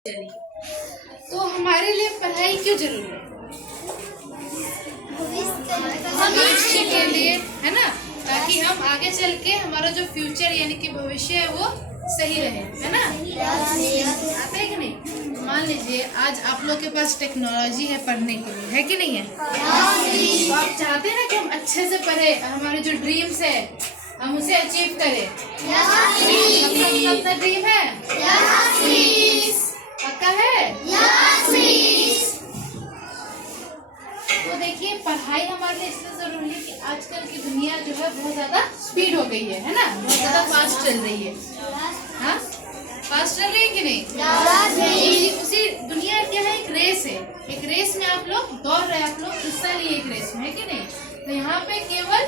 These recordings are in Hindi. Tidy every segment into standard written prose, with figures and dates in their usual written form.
तो हमारे लिए पढ़ाई क्यों जरूरी है? भविष्य के लिए, है ना, ताकि हम आगे चल के हमारा जो फ्यूचर यानी कि भविष्य है वो सही रहे, है ना। आता है कि नहीं? मान लीजिए आज आप लोग के पास टेक्नोलॉजी है पढ़ने के लिए, है कि नहीं है? तो आप चाहते हैं ना कि हम अच्छे से पढ़े, हमारे जो ड्रीम्स है हम उसे अचीव करें। अपना ड्रीम है पक्का है? तो देखिए पढ़ाई हमारे लिए इसलिए जरूरी है कि आजकल की दुनिया जो है बहुत ज्यादा स्पीड हो गई है ना, बहुत ज्यादा फास्ट चल रही है। हाँ, फास्ट चल रही है कि नहीं? उसी दुनिया क्या है, एक रेस है, एक रेस में आप लोग दौड़ रहे हैं, आप लोग हिस्सा लिए एक रेस में, है कि नहीं? तो यहाँ पे केवल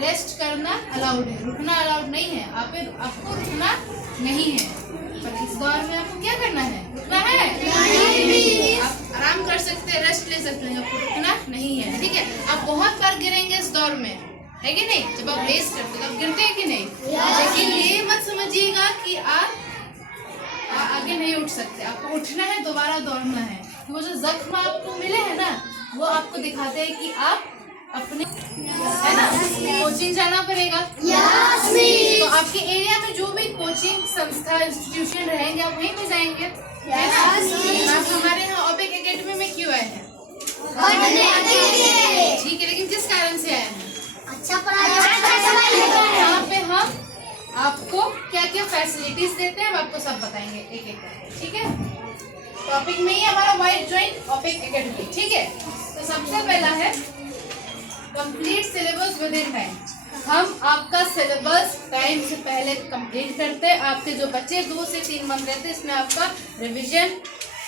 रेस्ट करना अलाउड है, रुकना अलाउड नहीं है। आपको रुकना नहीं है, पर इस दौर में आपको क्या करना है? रुकना है नहीं। आप आराम कर सकते हैं, रेस्ट ले सकते हैं, आपको रुकना नहीं है, ठीक है? आप बहुत बार गिरेंगे इस दौर में, है कि नहीं? जब आप रेस करते हैं तो आप गिरते हैं कि नहीं? लेकिन ये मत समझिएगा कि आप आगे नहीं उठ सकते, आपको उठना है, दोबारा दौड़ना है। वो जो जख्म आपको मिले हैं ना, वो आपको दिखाते हैं कि आप अपने, है ना, कोचिंग जाना पड़ेगा। तो आपके एरिया में जो भी कोचिंग संस्था इंस्टीट्यूशन रहेंगे आप वहीं पे जाएंगे, है ना? आप हमारे यहाँ ओपेक एकेडमी में क्यों आए हैं? ठीक है, लेकिन किस कारण से आए हैं? अच्छा पढ़ाई। यहाँ पे हम आपको क्या क्या फैसिलिटीज देते हैं हम आपको सब बताएंगे एक एक करके, ठीक है? टॉपिक में ही हमारा वाइड जॉइंट ओपेक एकेडमी, ठीक है? तो सबसे पहला है complete syllabus with in time. हम आपका सिलेबस टाइम से पहले कंप्लीट करते हैं। आपके जो बच्चे 2 से 3 मंथ रहते हैं इसमें आपका रिवीजन,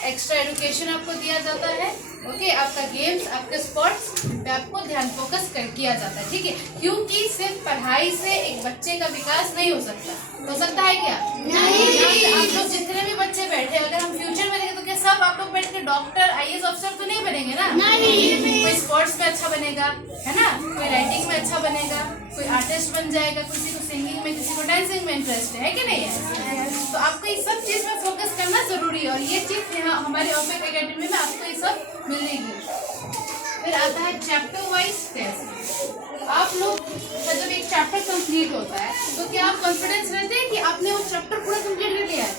एक्स्ट्रा एजुकेशन आपको दिया जाता है, ओके? आपका गेम्स, आपके स्पोर्ट्स पे आपको ध्यान फोकस किया जाता है, ठीक है? क्योंकि सिर्फ पढ़ाई से एक बच्चे का विकास नहीं हो सकता है क्या? नहीं। आप लोग जितने भी बच्चे बैठे, अगर हम फ्यूचर में देखें तो क्या सब आप लोग बैठ के डॉक्टर, IAS ऑफिसर तो नहीं बनेंगे ना? नहीं। कोई स्पोर्ट्स में अच्छा बनेगा, है ना, कोई राइटिंग में अच्छा बनेगा, कोई आर्टिस्ट बन जाएगा, किसी को सिंगिंग में, किसी को डांसिंग में इंटरेस्ट है कि नहीं है? तो आपको इस सब चीज में फोकस करना जरूरी है और ये चीज यहाँ हमारे ओपेक एकेडमी में आपको ये सब मिलेगी। फिर आता है चैप्टर वाइज टेस्ट। आप लोग का जब एक चैप्टर कंप्लीट होता है तो क्या आप कॉन्फिडेंस रहते हैं कि आपने वो चैप्टर पूरा कंप्लीट कर लिया है?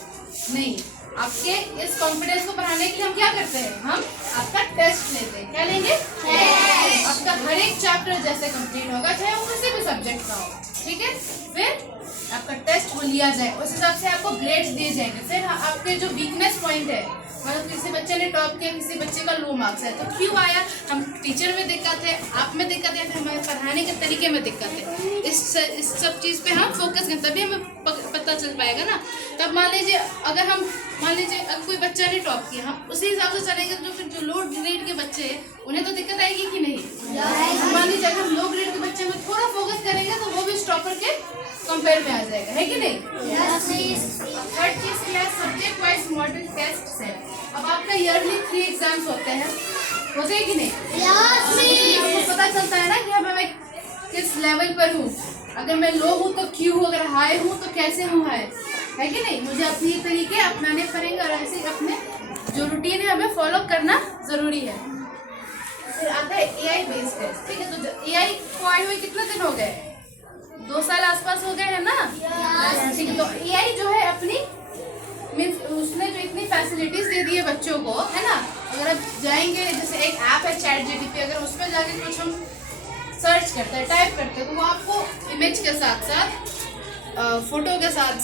नहीं। आपके इस कॉन्फिडेंस को बढ़ाने के लिए हम क्या करते हैं? हम आपका टेस्ट लेते हैं। क्या लेंगे? आपका हर एक चैप्टर जैसे कंप्लीट होगा, चाहे वो किसी भी सब्जेक्ट का हो, ठीक है? फिर आपका टेस्ट वो लिया जाए, उस हिसाब से आपको ग्रेड्स दिए जाएंगे। फिर आपके जो वीकनेस पॉइंट है, मतलब किसी बच्चे ने टॉप किया, किसी बच्चे का लो मार्क्स है, तो क्यों आया? हम टीचर में दिक्कत है, आप में दिक्कत है, फिर हमारे पढ़ाने के तरीके में दिक्कत है। इस सब चीज़ पे हम फोकस करें तभी हमें पता चल पाएगा ना। तब मान लीजिए अगर कोई बच्चा ने टॉप किया, हम उसी हिसाब से चलेंगे। जो लो ग्रेड के बच्चे हैं उन्हें तो दिक्कत आएगी कि नहीं? मान लीजिए अगर हम लो ग्रेड के बच्चे में थोड़ा फोकस करेंगे तो वो भी टॉपर के कंपेयर में आ जाएगा, है कि नहीं? थर्ड चीज क्या है? सब्जेक्ट वाइज मॉडल टेस्ट है। अब आपका ईयरली 3 एग्जाम्स होते हैं कि नहीं? आपको पता चलता है ना कि मैं किस लेवल पर हूँ। अगर मैं लो हूँ तो क्यों, अगर हाई हूँ तो कैसे हूँ हाई, है कि नहीं? मुझे अपने तरीके अपनाने पड़ेंगे और ऐसे अपने जो रूटीन है हमें फॉलो करना जरूरी है। फिर आता है AI बेस्ड टेस्ट, ठीक है? तो AI को आए हुए कितने दिन हो गए? 2 साल आसपास हो गए हैं ना? ठीक है। तो AI जो है अपनी उसने जो इतनी फैसिलिटीज दे दी है बच्चों को, है ना? अगर आप जाएंगे, जैसे एक ऐप है ChatGPT, अगर उसमें जाके कुछ हम सर्च करते हैं, टाइप करते हैं, तो वो आपको इमेज के साथ साथ फोटो के साथ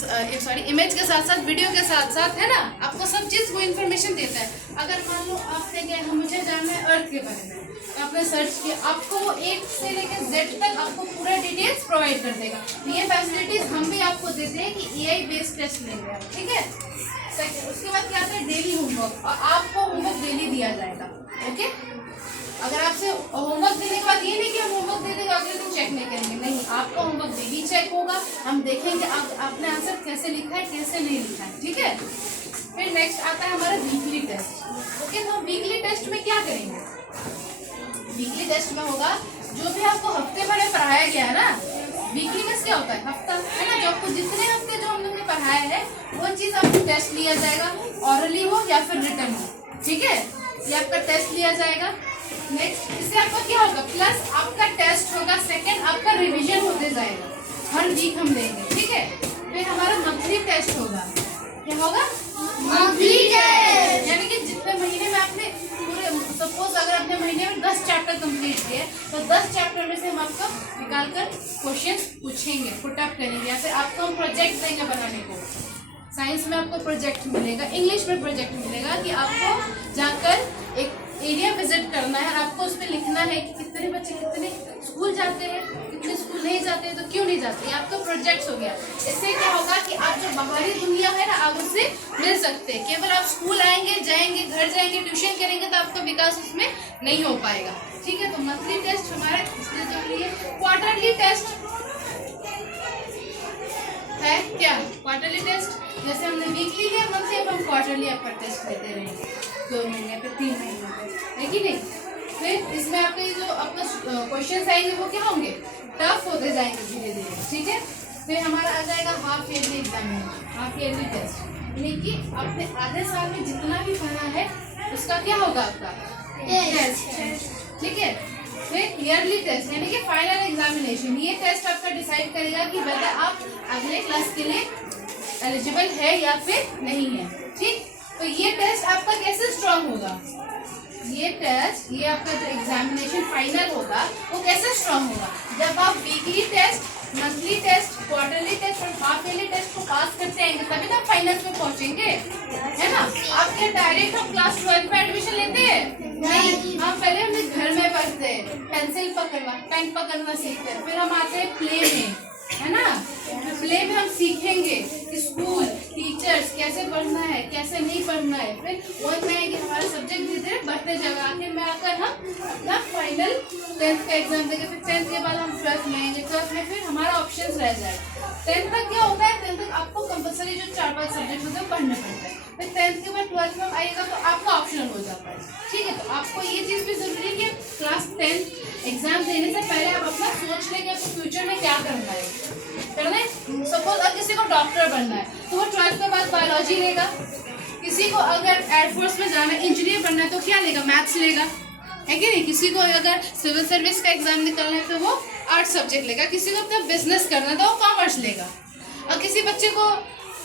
इमेज के साथ साथ वीडियो के साथ साथ, है ना, आपको सब चीज़ वो इन्फॉर्मेशन देता है। अगर मान लो आपसे गए मुझे जानना है अर्थ के बारे में, आपने सर्च किया, आपको वो A से लेकर Z तक आपको पूरा डिटेल्स प्रोवाइड कर देगा। ये फैसिलिटीज हम भी आपको देते हैं कि AI बेस्ड टेस्ट लेंगे आप, ठीक है? उसके बाद क्या आता है? डेली होमवर्क, और आपको होमवर्क डेली दिया जाएगा, ओके? अगर आपसे होमवर्क देने के बाद ये नहीं कि हम होमवर्क दे देंगे अगले दिन चेक नहीं करेंगे, नहीं, आपका होमवर्क डेली चेक होगा। हम देखेंगे आपने आंसर कैसे लिखा है, कैसे नहीं लिखा है, ठीक है? फिर नेक्स्ट आता है हमारा वीकली टेस्ट, ओके? तो वीकली टेस्ट में क्या करेंगे? वीकली टेस्ट में होगा जो भी आपको हफ्ते भर में पढ़ाया गया है ना, वीकली में क्या होता है? हफ्ता, है ना? जो आपको जितने हफ्ते जो हम लोग ने पढ़ाया है वो चीज़ आपको टेस्ट लिया जाएगा। और ओरली हो या फिर रिटर्न हो, ठीक है। ये आपका टेस्ट लिया जाएगा। नेक्स्ट इससे आपका क्या होगा, प्लस आपका टेस्ट होगा, सेकंड आपका रिवीजन होते जाएगा, हर वीक हम लेंगे, ठीक है। फिर हमारा मंथली टेस्ट होगा, क्या होगा, मंथली टेस्ट, यानी कि जितने महीने में आपने पूरे, सपोज अगर आपने महीने में 10 चैप्टर कंप्लीट किए तो 10 चैप्टर में से हम आपको निकाल कर क्वेश्चन पूछेंगे, पुट अप करेंगे, या फिर आपको हम प्रोजेक्ट देंगे बनाने को। साइंस में आपको प्रोजेक्ट मिलेगा, इंग्लिश में प्रोजेक्ट मिलेगा कि आपको जाकर एक एरिया विजिट करना है और आपको उस पर लिखना है कि कितने बच्चे कितने स्कूल जाते हैं, कितने स्कूल नहीं जाते हैं, तो क्यों नहीं जाते, ये आपका प्रोजेक्ट हो गया। इससे क्या होगा कि आप जो बाहरी दुनिया है ना, आप उससे मिल सकते हैं। केवल आप स्कूल आएंगे, जाएंगे, घर जाएंगे, ट्यूशन करेंगे तो आपका विकास उसमें नहीं हो पाएगा, ठीक है। तो मंथली टेस्ट हमारा इसलिए जरूरी है। क्वार्टरली टेस्ट है क्या, क्वार्टरली टेस्ट जैसे हमने वीकली लिया, मंथली, अब हम क्वार्टरली आपका टेस्ट लेते रहेंगे, 2 महीने पे, 3 महीने पे, है कि नहीं। फिर इसमें आपके जो आपका क्वेश्चन आएंगे वो क्या होंगे, टफ होते जाएंगे धीरे धीरे, ठीक है। फिर हमारा आ जाएगा half yearly examination, half yearly test, यानी कि अपने आधे साल में जितना भी पढ़ा है उसका क्या होगा, आपका टेस्ट, ठीक है। फिर ईयरली टेस्ट यानी कि फाइनल एग्जामिनेशन, ये टेस्ट आपका डिसाइड करेगा कि वैसे आप अगले क्लास के लिए एलिजिबल है या फिर नहीं है, ठीक। तो ये टेस्ट आपका कैसे स्ट्रांग होगा, ये टेस्ट, ये आपका जो एग्जामिनेशन फाइनल होगा वो कैसे स्ट्रांग होगा, जब आप weekly test, monthly test, quarterly test और हाफ ईयरली टेस्ट को पास करते आएंगे तभी तो आप फाइनल्स में पहुंचेंगे, है ना। आप क्या डायरेक्ट हम क्लास 12 में एडमिशन लेते हैं, नहीं, हम पहले अपने घर में पढ़ते हैं, पेंसिल पकड़ना, पेन पकड़ना सीखते हैं, फिर हम आते हैं प्ले में, है ना। प्ले में हम सीखेंगे कि स्कूल टीचर्स कैसे पढ़ना है, कैसे नहीं पढ़ना है, फिर वो में कि हमारा सब्जेक्ट धीरे धीरे बढ़ते जाएगा, आखिर में आकर हम अपना फाइनल 10th का एग्जाम देंगे, फिर 10th के बाद हम 12th में आएंगे, 12th में फिर हमारा ऑप्शन रह जाएगा। 10th तक क्या होता है, 10th तक आपको कंपलसरी जो 4-5 सब्जेक्ट होते हैं पढ़ने पड़ते हैं, फिर 10th के बाद 12th में आएगा तो आपका ऑप्शनल हो जाता है, ठीक है। तो आपको ये चीज़ भी जरूरी है कि क्लास 10 एग्जाम देने से पहले आप अपना सोच लें कि आपको फ्यूचर में क्या करना है, करना है। सपोज अगर किसी को डॉक्टर बनना है तो वो 12th के बाद बायोलॉजी लेगा, किसी को अगर एयरफोर्स में जाना है, इंजीनियर बनना है तो क्या लेगा, मैथ्स लेगा, है कि नहीं। किसी को अगर सिविल सर्विस का एग्जाम निकालना है तो वो आर्ट्स सब्जेक्ट लेगा, किसी को अपना बिजनेस करना है तो वो कॉमर्स लेगा। और किसी बच्चे को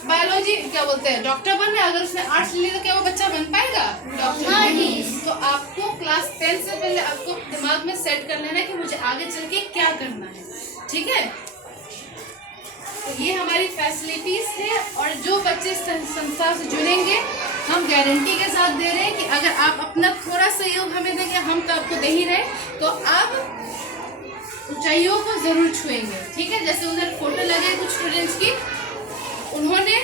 बायोलॉजी क्या बोलते हैं, डॉक्टर बनना है, अगर उसने आर्ट्स ले लिया तो क्या वो बच्चा बन पाएगा डॉक्टर, नहीं। तो आपको क्लास 10 से पहले आपको दिमाग में सेट कर लेना है कि मुझे आगे चल के क्या करना है, ठीक है। तो ये हमारी फैसिलिटीज है, और जो बच्चे संस्था से जुड़ेंगे हम गारंटी के साथ दे रहे हैं कि अगर आप अपना थोड़ा सहयोग हमें देंगे, हम तो आपको दे ही रहे, तो आप ऊंचाइयों को जरूर छुएंगे, ठीक है। जैसे उधर फोटो लगे कुछ स्टूडेंट्स की, उन्होंने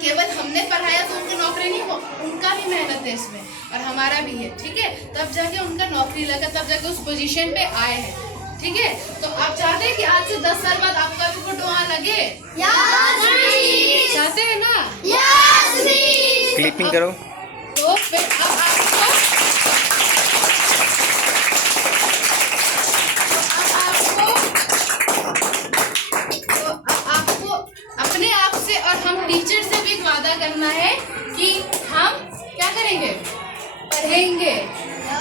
केवल हमने पढ़ाया तो उनकी नौकरी नहीं हो, उनका भी मेहनत है इसमें और हमारा भी है, ठीक है। तब जाके उनका नौकरी लगा, तब जाके उस पोजीशन पे आए हैं, ठीक है। तो आप चाहते हैं कि आज से 10 साल बाद आपका भी फोटो वहाँ लगे, चाहते हैं ना, क्लिपिंग करो। तो फिर अब आपको अपने आप से और हम टीचर से भी वादा करना है कि हम क्या करेंगे, पढ़ेंगे,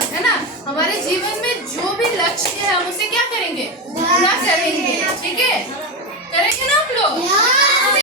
है ना। हमारे जीवन में जो भी लक्ष्य है हम उसे क्या करेंगे, पूरा करेंगे, ठीक है। करेंगे ना आप लोग।